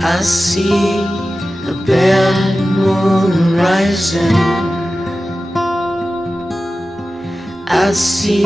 I see a bad moon rising. I see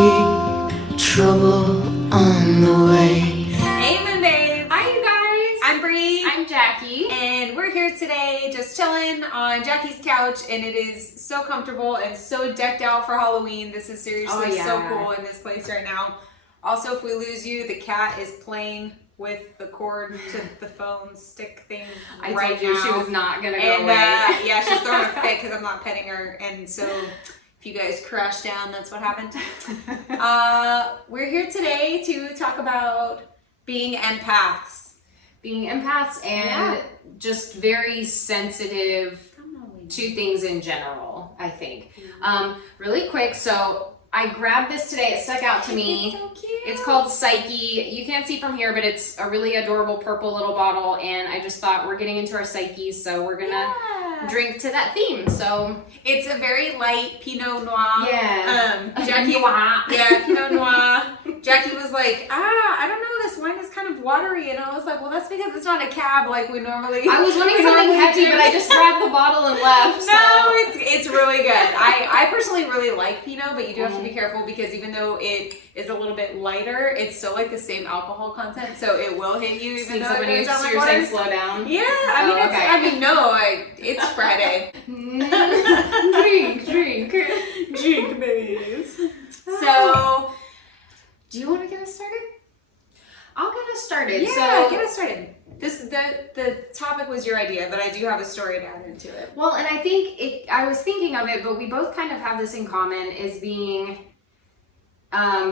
trouble on the way. Hey Moonbabes! Hi you guys! I'm Bree. I'm Jackie. And we're here today just chilling on Jackie's couch, and it is so comfortable and so decked out for Halloween. This is seriously so cool in this place right now. Also, if we lose you, the cat is playing with the cord to the phone stick thing I right told you now. she was not gonna go And away. yeah, she's throwing a fit because I'm not petting her, and so if you guys crash down, that's what happened. We're here today to talk about being empaths. Being empaths and just very sensitive to things in general, I think. Really quick, so I grabbed this today. It stuck out to me. It's so cute. It's called Psyche. You can't see from here, but it's a really adorable purple little bottle, and I just thought we're getting into our psyches, so we're gonna drink to that theme. So it's a very light Pinot Noir. Jackie, Noir. Pinot Noir. Jackie was like, I don't know, this wine is kind of watery, and I was like, well, that's because it's not a cab like we normally. I was wanting something heavy, but I just grabbed the bottle and left. No, it's really good. I personally really like Pinot, but you do have to be careful because even though it is a little bit lighter, it's still like the same alcohol content, so it will hit you even though it goes down like water. Saying slow down. Yeah, it's Friday. drink, babies. So, do you want to get us started? I'll get us started. Yeah, So get us started. The topic was your idea, but I do have a story to add into it. well, and I think I was thinking of it, but we both kind of have this in common, is being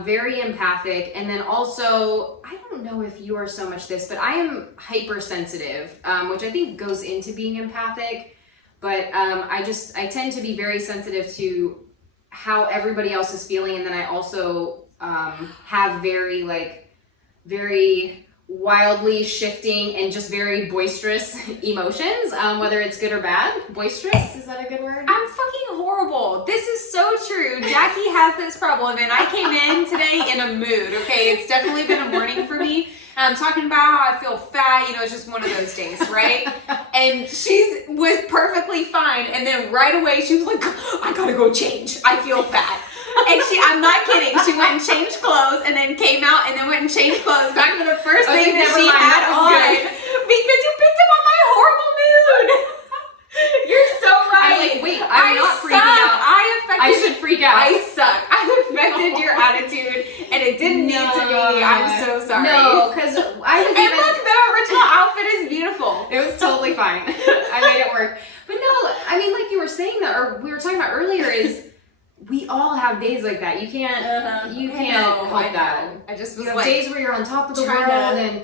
very empathic, and then also, I don't know if you are so much this, but I am hypersensitive, which I think goes into being empathic, but I tend to be very sensitive to how everybody else is feeling, and then I also have very wildly shifting and just very boisterous emotions, whether it's good or bad. Boisterous, is that a good word? I'm fucking horrible. This is so true. Jackie has this problem, and I came in today in a mood, okay? It's definitely been a morning for me. I'm talking about how I feel fat, it's just one of those days, right? And she was perfectly fine, and then right away she was like, I gotta go change. I feel fat. And I'm not kidding, she went and changed clothes and then came out and then went and changed clothes back to the first thing that she had on. Because you picked up on my horrible mood. You're so right. I'm like, wait, I'm not freaking out. I should freak out. I suck. I affected your attitude, and it didn't need to be. I'm so sorry. No, because I was and look, the original outfit is beautiful. It was totally fine. I made it work. But no, I mean, like you were saying that, or we were talking about earlier, is we all have days like that. You can't help that. I just was you have like days where you're on top of the world and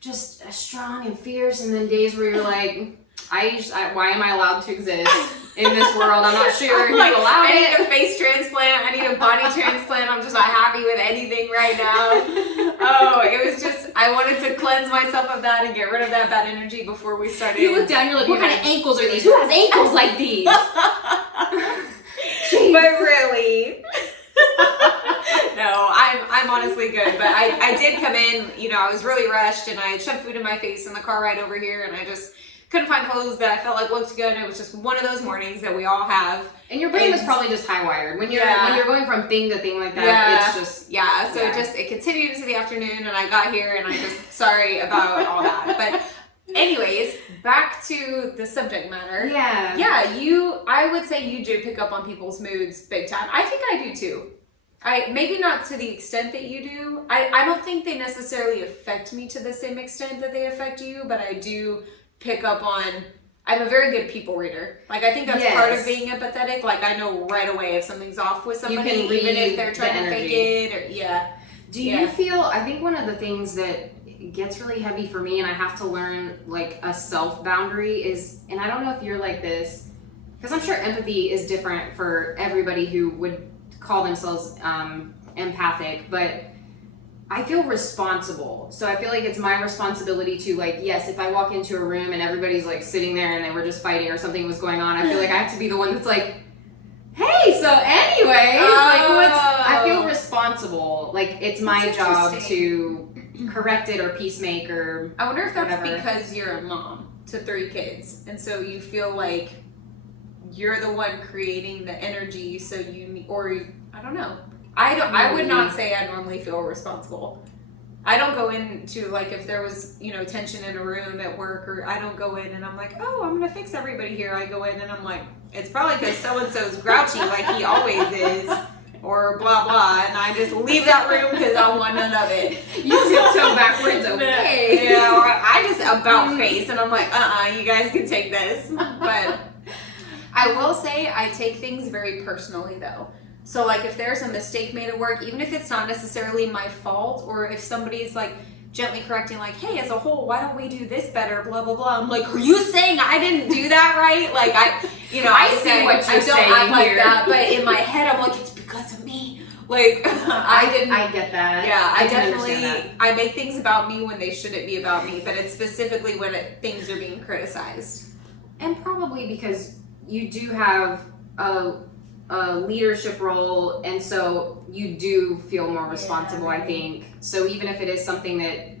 just strong and fierce, and then days where you're like, why am I allowed to exist in this world? I'm not sure who allowed I it. need a face transplant. I need a body transplant. I'm just not happy with anything right now. Oh, it was just, I wanted to cleanse myself of that and get rid of that bad energy before we started. You look down, you're like, what kind of ankles are these? Who has ankles like these? But really. No, I'm honestly good. But I did come in, I was really rushed, and I had shoved food in my face in the car right over here, and I just couldn't find clothes that I felt like looked good. And it was just one of those mornings that we all have. And your brain was probably just high wired. When you're going from thing to thing like that, it's just it continued into the afternoon, and I got here, and I'm just sorry about all that. But anyways, back to the subject matter. I would say you do pick up on people's moods big time. I think I do too. Maybe not to the extent that you do. I don't think they necessarily affect me to the same extent that they affect you, but I do pick up on, I'm a very good people reader. Like, I think that's part of being empathetic. Like, I know right away if something's off with somebody, even if they're trying to fake it, or Do you feel, I think one of the things that gets really heavy for me, and I have to learn like a self boundary, is, and I don't know if you're like this, because I'm sure empathy is different for everybody who would call themselves empathic, but I feel responsible. So I feel like it's my responsibility to, like, yes, if I walk into a room and everybody's like sitting there and they were just fighting or something was going on, I feel like I have to be the one that's like, hey, so anyways, I feel responsible. Like, it's my job to correct it or peacemake or I wonder if that's whatever. because you're a mom to 3 kids, and so you feel like you're the one creating the energy, so or I don't know. I would not say I normally feel responsible. I don't go into, like, if there was, tension in a room at work, or I don't go in and I'm like, oh, I'm gonna fix everybody here. I go in and I'm like, it's probably because so-and-so's grouchy like he always is, or blah blah, and I just leave that room because I want none of it. You tiptoe backwards, okay. Yeah, or I just about face and I'm like, you guys can take this. But I will say I take things very personally though. So, like, if there's a mistake made at work, even if it's not necessarily my fault, or if somebody's, like, gently correcting, like, hey, as a whole, why don't we do this better, blah, blah, blah. I'm like, are you saying I didn't do that right? Like, I see what you're saying. I don't act like that, but in my head, I'm like, it's because of me. Like, I get that. Yeah, I can definitely, understand that. I make things about me when they shouldn't be about me, but it's specifically when things are being criticized. And probably because you do have a leadership role, and so you do feel more responsible, I think. So even if it is something that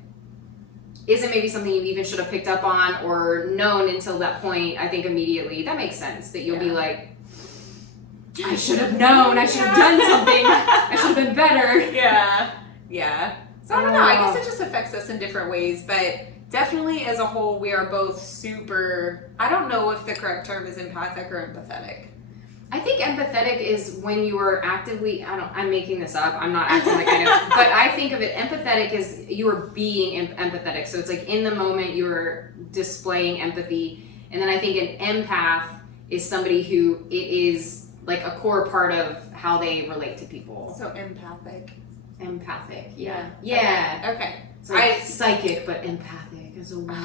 isn't maybe something you even should have picked up on or known until that point, I think immediately that makes sense that you'll be like, I should have known, I should have done something, I should have been better. Yeah. So I don't know, I guess it just affects us in different ways, but definitely as a whole, we are both super, I don't know if the correct term is empathic or empathetic. I think empathetic is when you are actively, I'm making this up, I'm not acting like I know, but I think of it, empathetic is you are being empathetic. So it's like in the moment you're displaying empathy. And then I think an empath is somebody who it is like a core part of how they relate to people. So empathic. Empathic, Yeah. Okay. It's like psychic, but empathic as a word.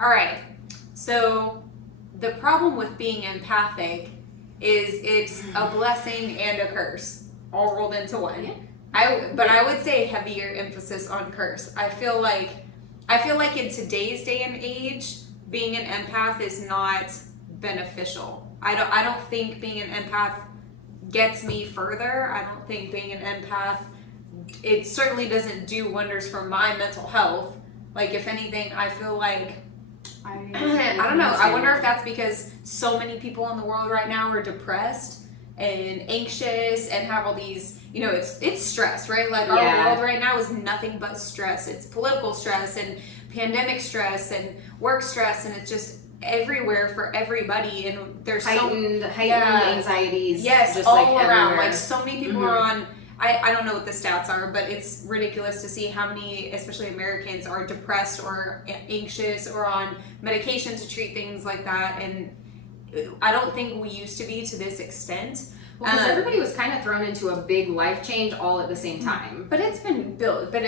All right. So the problem with being empathic is it's a blessing and a curse all rolled into one. Yeah. But I would say heavier emphasis on curse. I feel like in today's day and age, being an empath is not beneficial. I don't think being an empath gets me further. I don't think being an empath, it certainly doesn't do wonders for my mental health. Like, if anything, I feel like I don't know. I wonder if that's because so many people in the world right now are depressed and anxious and have all these, it's stress, right? Like our world right now is nothing but stress. It's political stress and pandemic stress and work stress, and it's just everywhere for everybody. And there's heightened anxieties. Yes, just all like around. everywhere. Like so many people are on. I don't know what the stats are, but it's ridiculous to see how many, especially Americans, are depressed or anxious or on medication to treat things like that. And I don't think we used to be to this extent. Well, because everybody was kind of thrown into a big life change all at the same time. But it's been built. It's been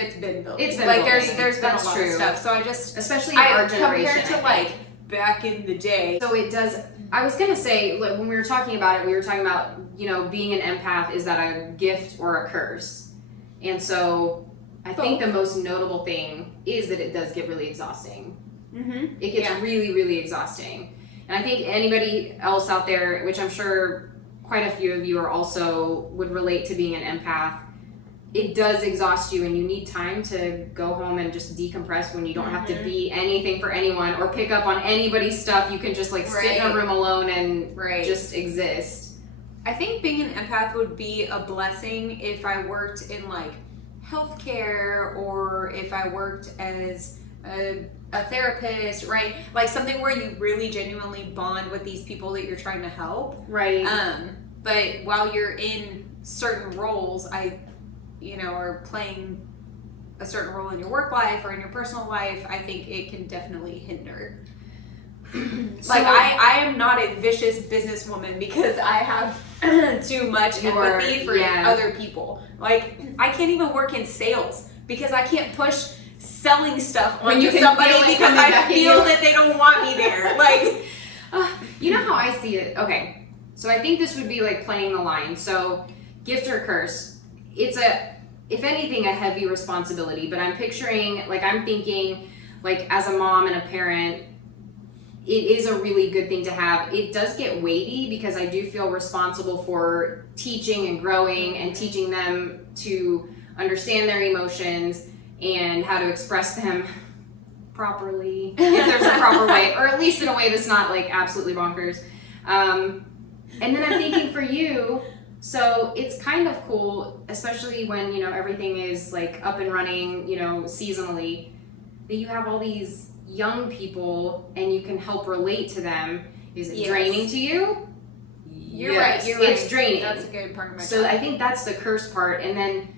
like building. There's been a lot of stuff. So I just, especially in our generation, compared to like back in the day. So it does. I was gonna say, like, when we were talking about it, we were talking about, being an empath, is that a gift or a curse? And so I think the most notable thing is that it does get really exhausting. Mm-hmm. It gets really, really exhausting. And I think anybody else out there, which I'm sure quite a few of you are also would relate to being an empath, it does exhaust you, and you need time to go home and just decompress when you don't have to be anything for anyone or pick up on anybody's stuff. You can just sit in a room alone and just exist. I think being an empath would be a blessing if I worked in like healthcare, or if I worked as a therapist, right? Like something where you really genuinely bond with these people that you're trying to help. Right. But while you're in certain roles, or playing a certain role in your work life or in your personal life, I think it can definitely hinder. Like I am not a vicious businesswoman because I have too much empathy for other people. Like I can't even work in sales because I can't push selling stuff onto somebody because I feel that they don't want me there. Like, you know how I see it? Okay, so I think this would be like playing the line. So gift or curse, it's if anything, a heavy responsibility, but I'm thinking like as a mom and a parent, it is a really good thing to have. It does get weighty because I do feel responsible for teaching and growing and teaching them to understand their emotions and how to express them properly, if there's a proper way, or at least in a way that's not like absolutely bonkers. And then I'm thinking for you, so it's kind of cool, especially when, you know, everything is like up and running, you know, seasonally, that you have all these young people and you can help relate to them. Is it draining to you? You're right. It's draining. That's a good part of my So I think that's the curse part. And then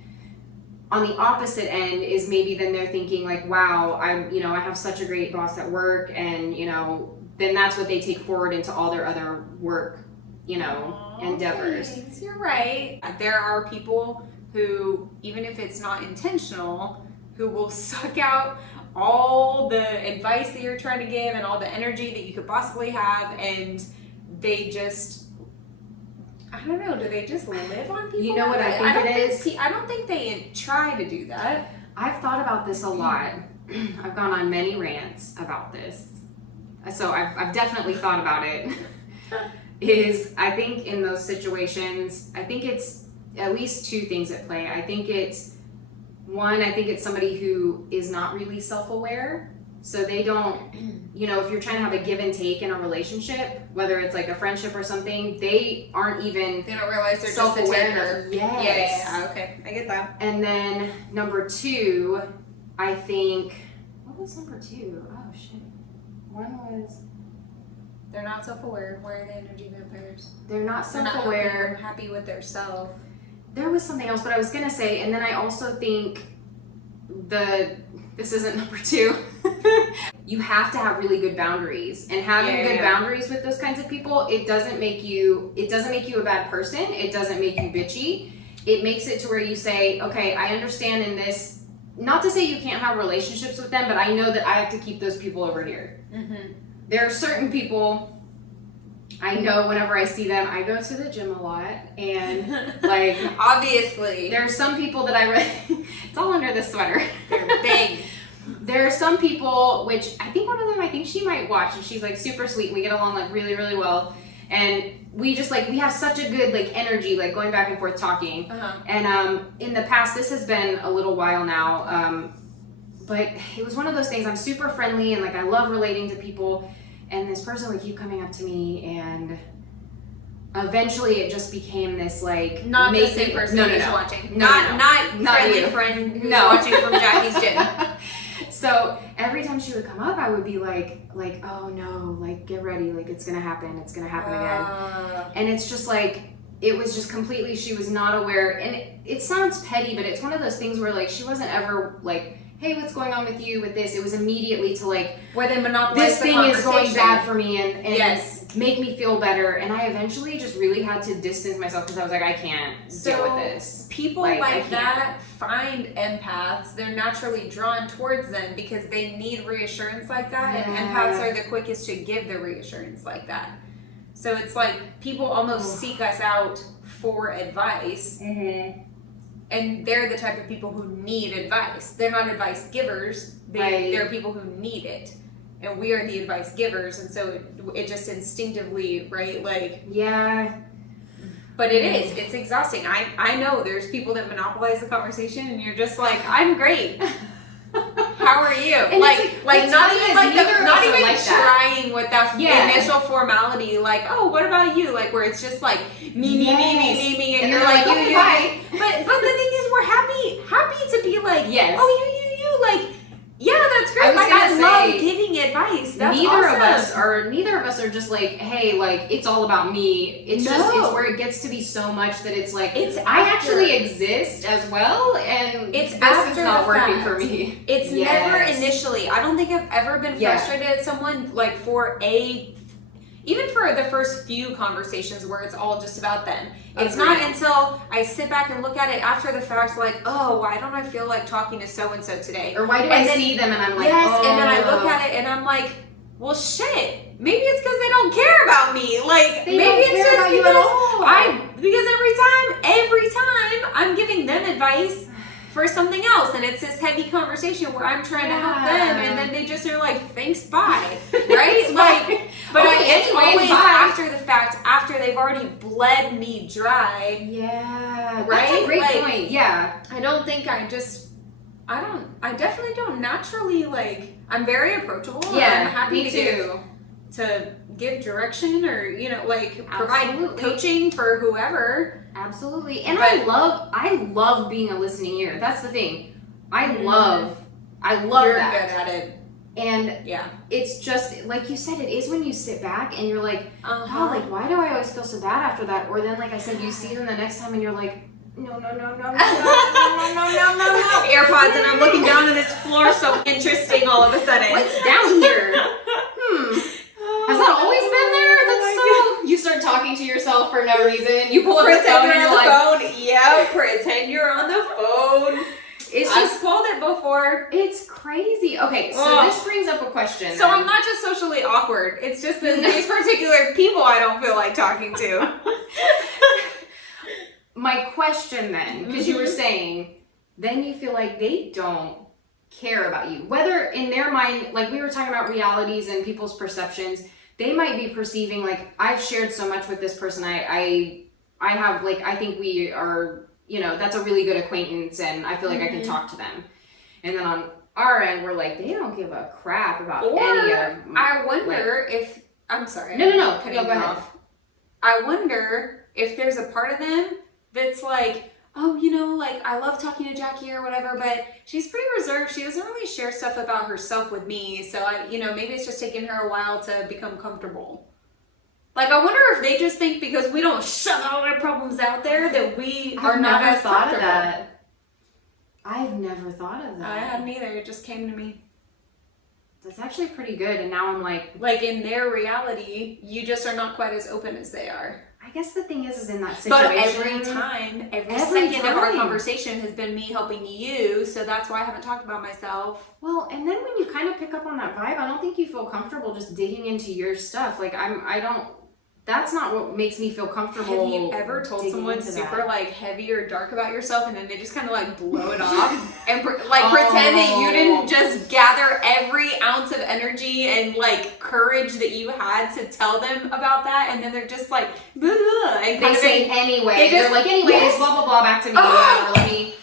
on the opposite end is maybe then they're thinking like, wow, I have such a great boss at work, and, you know, then that's what they take forward into all their other work, you know, endeavors. Thanks. You're right. There are people who, even if it's not intentional, who will suck out all the advice that you're trying to give and all the energy that you could possibly have, and they just, I don't know, do they just live on people? You know what I think it is? I don't think they try to do that. I've thought about this a lot. I've gone on many rants about this. So I've definitely thought about it. I think in those situations, I think it's at least two things at play. I think it's somebody who is not really self-aware. So they don't, you know, if you're trying to have a give and take in a relationship, whether it's like a friendship or something, they don't realize they're self-aware. just a taker. Yes. Yeah, okay. I get that. And then number two, I think, what was number two? Oh shit. One was, they're not self-aware. Why are they energy vampires? they're not They're not self-aware. happy with their self. There was something else, but I was gonna say, and then I also think this isn't number two. You have to have really good boundaries, and having good boundaries with those kinds of people, it doesn't make you a bad person. It doesn't make you bitchy. It makes it to where you say, okay, I understand in this, not to say you can't have relationships with them, but I know that I have to keep those people over here. Mm-hmm. There are certain people, I know whenever I see them, I go to the gym a lot, and like, obviously, there are some people that it's all under this sweater. They're big. There are some people, which I think one of them, I think she might watch, and she's like super sweet. We get along like really, really well. And we just like, we have such a good like energy, like going back and forth talking. Uh-huh. And in the past, this has been a little while now, but it was one of those things. I'm super friendly and like I love relating to people. And this person would keep coming up to me, and eventually it just became this like not the same person who's watching. Not friendly you. Friend who's watching from Jackie's gym. So every time she would come up, I would be like, oh no, like get ready, like it's gonna happen again. And it's just like, it was just completely, she was not aware, and it sounds petty, but it's one of those things where like she wasn't ever like, hey, what's going on with you with this? It was immediately to like, where they monopolize this the thing is going bad for me, and yes, make me feel better. And I eventually just really had to distance myself, because I was like, I can't deal with this. People like that find empaths. They're naturally drawn towards them because they need reassurance like that, and empaths are the quickest to give the reassurance like that. So it's like people almost seek us out for advice. Mm-hmm. And they're the type of people who need advice. They're not advice givers. They're people who need it. And we are the advice givers. And so it just instinctively, right? Like, yeah. But it is. It's exhausting. I know there's people that monopolize the conversation, and you're just like, I'm great. How are you? And not even like trying with that initial formality, like, oh, what about you? Like, where it's just like me, and you're like, you. But the thing is, we're happy to be like, yes. Oh, you, like, yeah, that's great. I love giving advice. That's neither awesome. of us are just like, hey, like it's all about me. It's it's where it gets to be so much that it's like, I actually exist as well, and this is not working for me. It's never initially. I don't think I've ever been frustrated at someone like even for the first few conversations where it's all just about them. It's not until I sit back and look at it after the fact, like, oh, why don't I feel like talking to so-and-so today? Or why do I see them and I'm like, and then I look at it and I'm like, well, shit, maybe it's because they don't care about me. Like, maybe it's just because every time I'm giving them advice for something else, and it's this heavy conversation where I'm trying to help them, and then they just are like, thanks, bye, right? Like, but it's always after the fact, after they've already bled me dry. Yeah, right. That's a great point. Yeah, I don't think I definitely don't naturally, like, I'm very approachable. Yeah, I'm happy me too. to give direction or, you know, like, provide Absolutely. coaching for whoever. Absolutely. And But- I love being a listening ear. That's the thing. I love You're that. good at it. And Yeah. it's just, like you said, it is when you sit back and you're like, Uh-huh. oh, like, why do I always feel so bad after that? Or then, like I said, you see them the next time and you're like, no. AirPods, and I'm looking down and this floor so interesting all of a sudden. What's down here? Has that always been there? That's so. You start talking to yourself for no reason. You pull up the phone and you're like, Yeah, pretend you're on the phone. I've pulled it before. It's crazy. Okay, so this brings up a question. So I'm not just socially awkward. It's just that these particular people I don't feel like talking to. My question then, because you were saying, then you feel like they don't care about you. Whether in their mind, like we were talking about realities and people's perceptions, they might be perceiving like, I've shared so much with this person. I have, like, I think we are, you know, that's a really good acquaintance and I feel like I can talk to them. And then on our end, we're like, they don't give a crap about any of. I wonder if, I'm sorry. No, cutting go you ahead. off. I wonder if there's a part of them that's like, oh, you know, like, I love talking to Jackie or whatever, but she's pretty reserved. She doesn't really share stuff about herself with me. So, you know, maybe it's just taking her a while to become comfortable. Like, I wonder if they just think because we don't shove all our problems out there that we are not as thought of comfortable. that. I've never thought of that. I hadn't either. It just came to me. That's actually pretty good. And now I'm like, in their reality, you just are not quite as open as they are. I guess the thing is in that situation. But every second of our conversation has been me helping you, so that's why I haven't talked about myself. Well, and then when you kind of pick up on that vibe, I don't think you feel comfortable just digging into your stuff. Like that's not what makes me feel comfortable. Have you ever told someone super like heavy or dark about yourself and then they just kind of like blow it off and pretend that you didn't just gather every ounce of energy and like courage that you had to tell them about that, and then they're just like blah, blah, and they say anyway. They're like, anyways, yes. blah blah blah, back to me. Whatever, let me.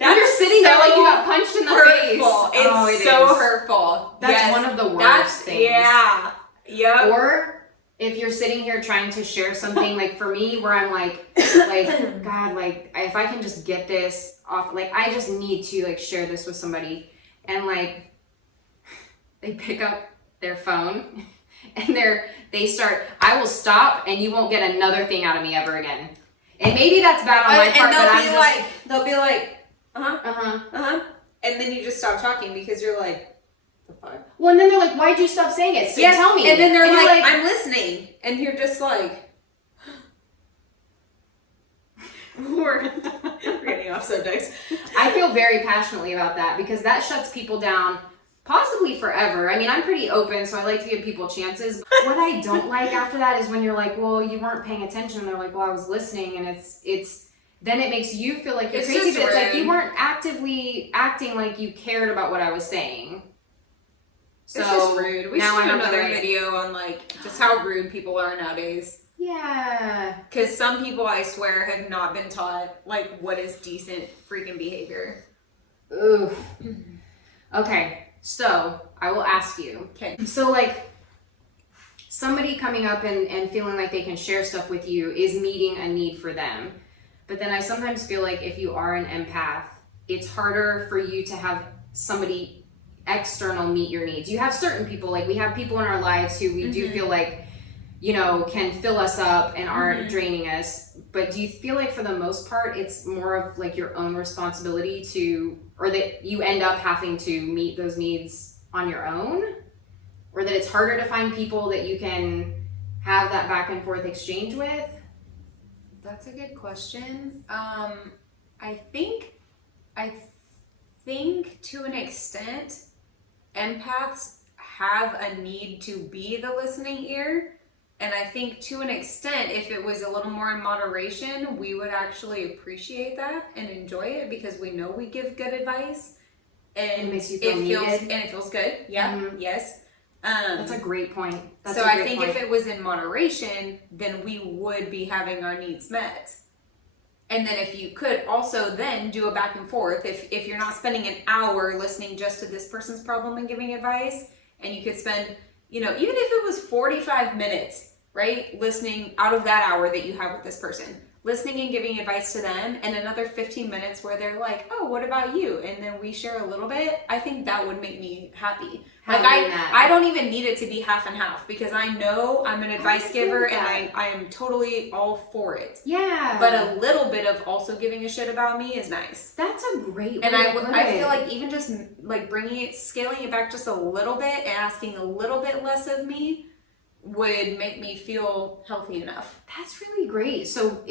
And you're sitting there like you got punched in the face. It's so hurtful. That's one of the worst things. Yeah. Yep. Or if you're sitting here trying to share something, like for me, where I'm like, God, like, if I can just get this off, like, I just need to, like, share this with somebody. And, like, they pick up their phone and they start, I will stop and you won't get another thing out of me ever again. And maybe that's bad on my part, but they'll be like, and then you just stop talking because you're like, well, and then they're like, why'd you stop saying it? So tell me. And then they're like, I'm listening. And you're just like, we're getting off subjects. I feel very passionately about that because that shuts people down possibly forever. I mean, I'm pretty open, so I like to give people chances. What I don't like after that is when you're like, well, you weren't paying attention. And they're like, well, I was listening. And it's then it makes you feel like you're crazy. But it's like you weren't actively acting like you cared about what I was saying. So it's just rude. We should do another video on like just how rude people are nowadays. Yeah. Because some people, I swear, have not been taught like what is decent freaking behavior. Oof. Okay, so I will ask you. Okay. So like somebody coming up and feeling like they can share stuff with you is meeting a need for them. But then I sometimes feel like if you are an empath, it's harder for you to have somebody external meet your needs. You have certain people, like we have people in our lives who we do feel like, you know, can fill us up and aren't draining us. But do you feel like for the most part, it's more of like your own responsibility to, or that you end up having to meet those needs on your own? Or that it's harder to find people that you can have that back and forth exchange with? That's a good question. I think to an extent, empaths have a need to be the listening ear. And I think to an extent, if it was a little more in moderation, we would actually appreciate that and enjoy it because we know we give good advice. And it makes you feel needed. And it feels good. Yeah. Yes. That's a great point. I think if it was in moderation, then we would be having our needs met. And then if you could also then do a back and forth, if you're not spending an hour listening just to this person's problem and giving advice, and you could spend, you know, even if it was 45 minutes, right, listening out of that hour that you have with this person, listening and giving advice to them, and another 15 minutes where they're like, oh, what about you? And then we share a little bit, I think that would make me happy. Like I don't even need it to be half and half, because I know I'm an advice giver and I am totally all for it. Yeah. But a little bit of also giving a shit about me is nice. That's a great way and to put I it. feel like even just like scaling it back just a little bit and asking a little bit less of me would make me feel healthy enough. That's really great. So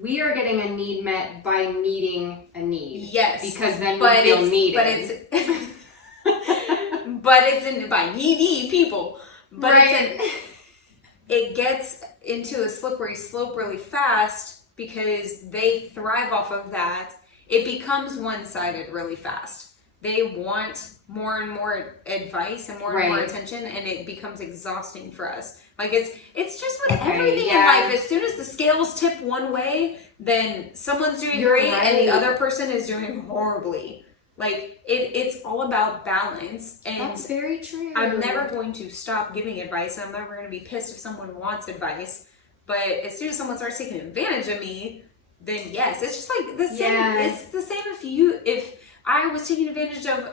we are getting a need met by meeting a need. Yes. Because then we feel needed. But it's by needy people. But right. It gets into a slippery slope really fast because they thrive off of that. It becomes one-sided really fast. They want more and more advice and more and more attention, and it becomes exhausting for us. Like it's just with everything in life. As soon as the scales tip one way, then someone's doing great and the other person is doing horribly. Like it's all about balance, and that's very true. I'm never going to stop giving advice, and I'm never going to be pissed if someone wants advice. But as soon as someone starts taking advantage of me, then yes, it's just like the same. Yeah. It's the same if I was taking advantage of,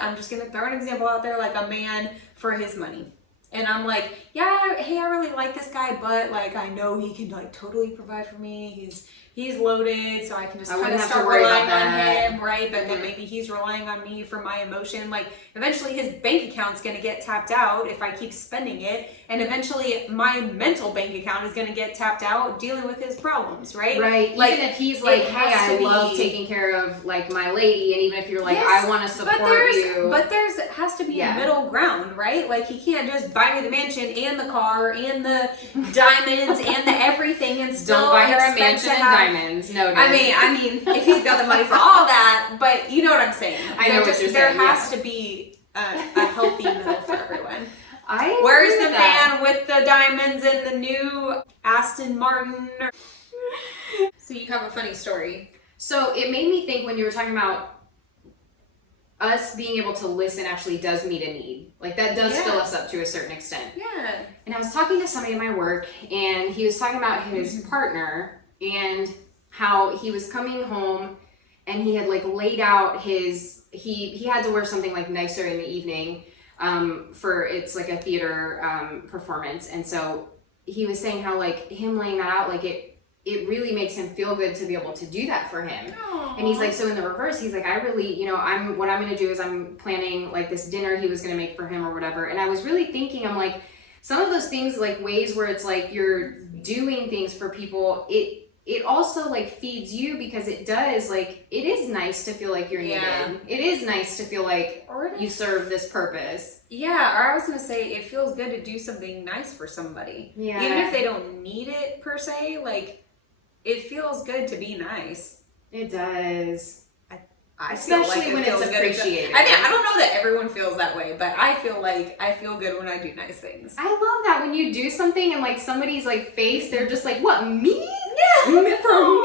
I'm just going to throw an example out there, like a man for his money. And I'm like, yeah, hey, I really like this guy, but like I know he can like totally provide for me. He's loaded, so I can just kind of start relying on him, right? But then maybe he's relying on me for my emotion. Like eventually his bank account's gonna get tapped out if I keep spending it, and eventually my mental bank account is gonna get tapped out dealing with his problems, right? Right. Like, even if he's like, hey, I love taking care of like my lady, and even if you're like, I want to support you. But there's has to be a middle ground, right? Like he can't just buy me the mansion and the car and the diamonds and the everything and still don't buy her a mansion and diamonds. No, I mean, if he's got the money for all that, but you know what I'm saying. I know what you're saying. There has to be a healthy middle for everyone. Where's the man with the diamonds and the new Aston Martin? So you have a funny story. So it made me think when you were talking about us being able to listen actually does meet a need. Like that does fill us up to a certain extent. Yeah. And I was talking to somebody in my work, and he was talking about his partner and how he was coming home and he had like laid out his, he had to wear something like nicer in the evening for, it's like a theater performance. And so he was saying how like him laying that out, like it really makes him feel good to be able to do that for him. Aww. And he's like, so in the reverse, he's like, I really, you know, what I'm going to do is I'm planning like this dinner he was going to make for him or whatever. And I was really thinking, I'm like, some of those things, like ways where it's like you're doing things for people, it also like feeds you, because it does, like, it is nice to feel like you're needed. It is nice to feel like you serve this purpose. Yeah, or I was going to say, it feels good to do something nice for somebody. Yeah. Even if they don't need it per se, like, it feels good to be nice. It does. Especially when it's appreciated. I don't know that everyone feels that way, but I feel like I feel good when I do nice things. I love that when you do something and like somebody's like face, they're just like, what, me? Yeah, for me. Oh,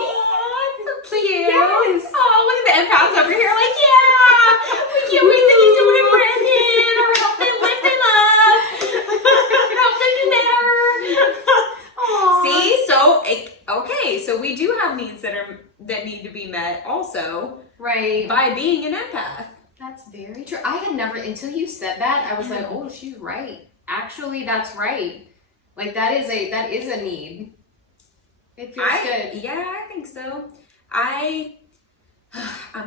it's so cute. Yes. Oh, look at the empaths over here, like, yeah, we can't wait to give someone a present or help them lift them up, help them do better. See, so okay, so we do have needs that need to be met also. Right. By being an empath. That's very true. I had never, until you said that, I was like, oh, she's right. Actually, that's right. Like that is a need. It feels good. Yeah, I think so. I'm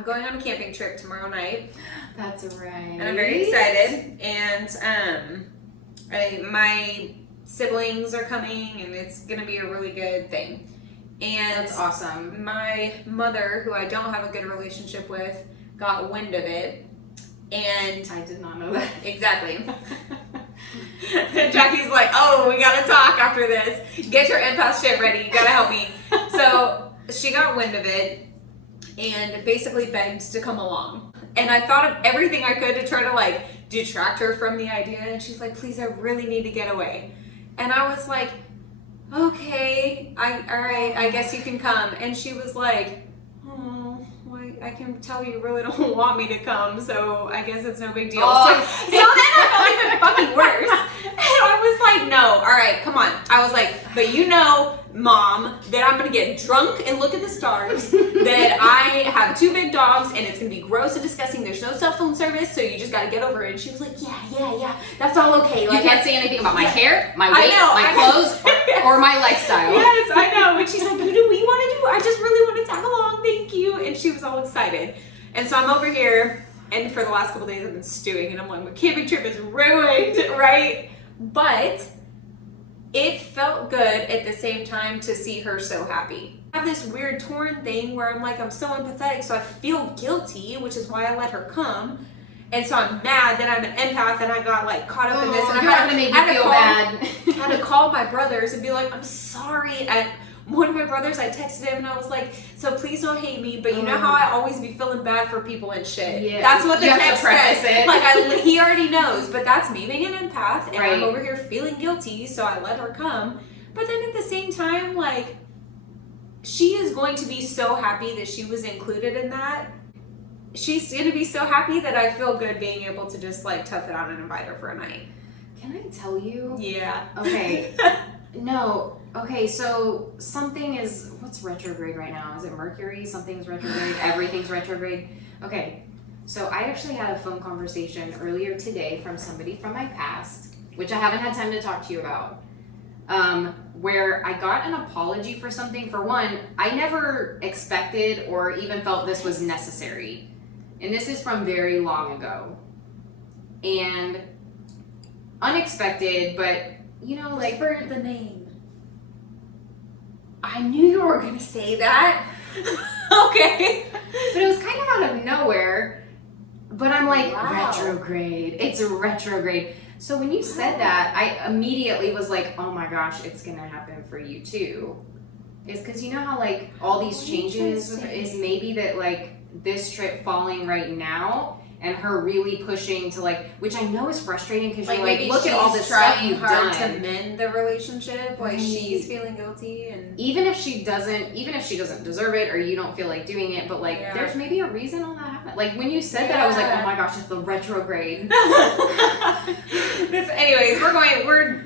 going on a camping trip tomorrow night. That's right. And I'm very excited. And my siblings are coming, and it's gonna be a really good thing. And that's awesome. My mother, who I don't have a good relationship with, got wind of it. And I did not know that. Exactly. Jackie's like, oh, we gotta talk after this. Get your empath shit ready. You gotta help me. So she got wind of it and basically begged to come along. And I thought of everything I could to try to like detract her from the idea. And she's like, please, I really need to get away. And I was like, okay, all right, I guess you can come. And she was like, oh, well, I can tell you really don't want me to come, so I guess it's no big deal. So then I felt even fucking worse. And I was like, no, all right, come on. I was like, but you know, Mom, that I'm gonna get drunk and look at the stars, that I have 2 big dogs and it's gonna be gross and disgusting. There's no cell phone service, so you just gotta get over it. And she was like, yeah, that's all okay. Like, you can't say anything about my hair, my weight, my clothes, or my lifestyle. Yes, I know. And she's like, you know what you want to do? I just really want to tag along. Thank you. And she was all excited. And so I'm over here, and for the last couple days I've been stewing, and I'm like, my camping trip is ruined, right? But it felt good at the same time to see her so happy. I have this weird torn thing where I'm like, I'm so empathetic, so I feel guilty, which is why I let her come. And so I'm mad that I'm an empath and I got like caught up in this. And you're not gonna make me feel bad. I had to call my brothers and be like, I'm sorry. And one of my brothers, I texted him and I was like, so please don't hate me, but you know how I always be feeling bad for people and shit. Yeah. That's what the you text have to said. it. Like he already knows, but that's me being an empath, and right. I'm over here feeling guilty, so I let her come. But then at the same time, like, she is going to be so happy that she was included in that. She's going to be so happy that I feel good being able to just like tough it out and invite her for a night. Can I tell you? Yeah. Okay. No. Okay, so something is, what's retrograde right now? Is it Mercury? Something's retrograde. Everything's retrograde. Okay. So I actually had a phone conversation earlier today from somebody from my past, which I haven't had time to talk to you about, where I got an apology for something. For one, I never expected or even felt this was necessary. And this is from very long ago. And unexpected, but you know, like, for the name. I knew you were going to say that. Okay. But it was kind of out of nowhere. But I'm like, wow. Retrograde. It's a retrograde. So when you said that, I immediately was like, oh my gosh, it's going to happen for you too. It's because you know how like all these changes is maybe that like this trip falling right now and her really pushing to like, which I know is frustrating because you're like, look at all this stuff you've done to mend the relationship. Like she's feeling guilty, and even if she doesn't deserve it, or you don't feel like doing it, but like there's maybe a reason all that happened. Like when you said that, I was like, oh my gosh, it's the retrograde. Anyways, we're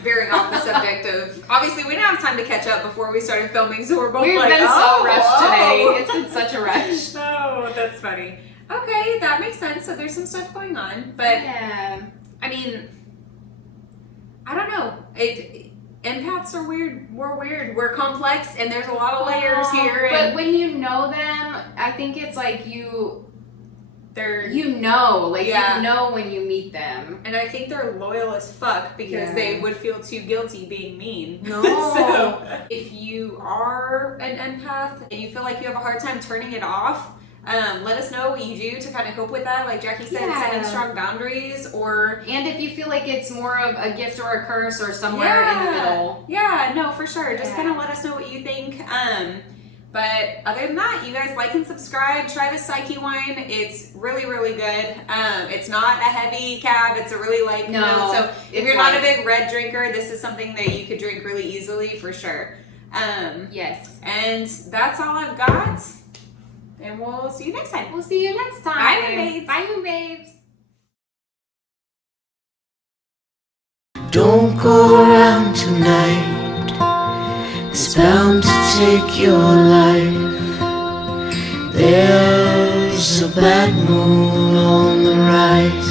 veering off the subject of, obviously we didn't have time to catch up before we started filming, so we've been so rushed today. It's been such a rush. Oh, that's funny. Okay, that makes sense. So there's some stuff going on, but yeah. I mean, I don't know. Empaths are weird. We're weird. We're complex, and there's a lot of layers here. But when you know them, I think it's like you know when you meet them. And I think they're loyal as fuck because they would feel too guilty being mean. No. So if you are an empath and you feel like you have a hard time turning it off, let us know what you do to kind of cope with that. Like Jackie said, setting strong boundaries, and if you feel like it's more of a gift or a curse or somewhere in the middle. Yeah, no, for sure. Just kind of let us know what you think. But other than that, you guys like and subscribe. Try the Psyche wine. It's really, really good. It's not a heavy cab. It's a really light. No. So if you're not a big red drinker, this is something that you could drink really easily for sure. Yes. And that's all I've got. And we'll see you next time. We'll see you next time. Bye, Moonbabes. Bye, Moonbabes. Don't go around tonight, it's bound to take your life. There's a bad moon on the rise.